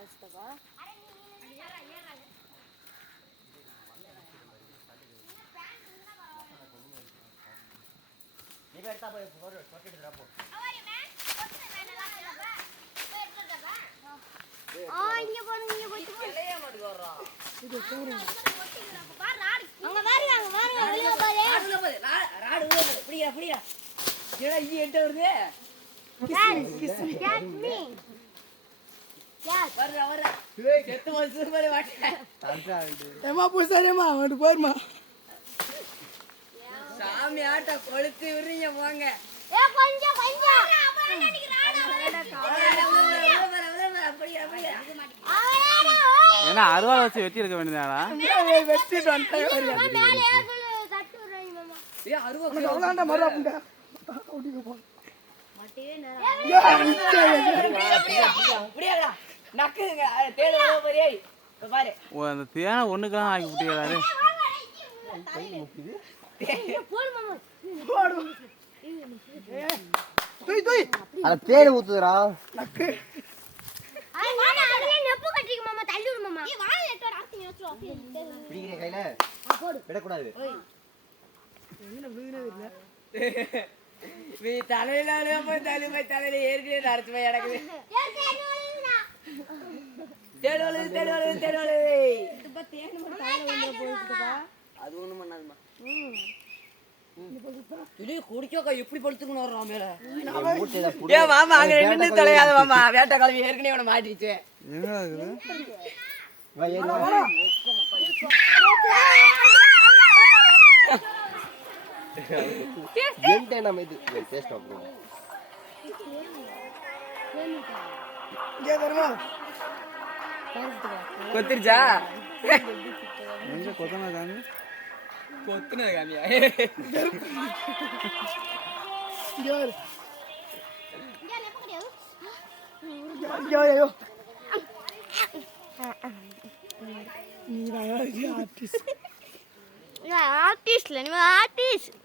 போட்டு போட்டு ஆ இங்க பாருங்க இங்க போயிட்டு விளைய மாட்டுக்கு வர்றான் அங்க பாருங்க அங்க பாருங்க வெளிய பாரு. ராடு ரா- ராடு பிடிக்கிறா ஏடா இங்க என்கிட்ட வருது. That's me. Yes. வர்றா ஏமா பூசாரியம்மா அவன்ட்டு சாமி ஆட்ட கொளுத்து விடுறீங்க போங்க ஏன்னா அருவாள் வச்சு வெட்டி இருக்க வேண்டியதாடா வெட்டிட்டு வந்துட்டேன் அப்படின்டா போ நக்குதுங்க தேடு வர மாதிரியே இப்ப பாரு. அந்த தேனை ஒண்ணுக்கெல்லாம் ஆக்கி மாமா தூய் தூய். அட தேடு ஊத்துதுடா. நக்கு. அது மாமா அதுல நெப்பு கட்டிக்கு மாமா. தள்ளி விடு மாமா. நீ வாழை எட்டோட ஆர்த்தி வச்சுரு பிடிக்கிற கையில விடக்கூடாது. நீ தலையில தலையில ஏறிட்டு நடத்து போய் கிடக்குது தேடு வழுது தேடு வழுது தேடு வழுது அது ஒண்ணும் பண்ணாதுமா இது குடிச்சோக்கா எப்படி படுத்துக்கணும் வர்றான் மேல ஏ மாமா அங்க நின்று தொலையாத மாமா வேட்டை கிளம்பி ஏற்கனவே உன மாட்டிச்சு நம்ம இது டேஸ்ட் ಜಯ ಧರ್ಮ ಗೊತ್ತಿರ್ಜಾ ಕೊತ್ತನಗಾಮಿ ಕೊತ್ತನಗಾಮಿ ಯಾರು ಯಾರು ಯಾರು ಆರ್ಟಿಸ್ಟ್ ಆರ್ಟಿಸ್ಟ್ ನೀವು ಆರ್ಟಿಸ್ಟ್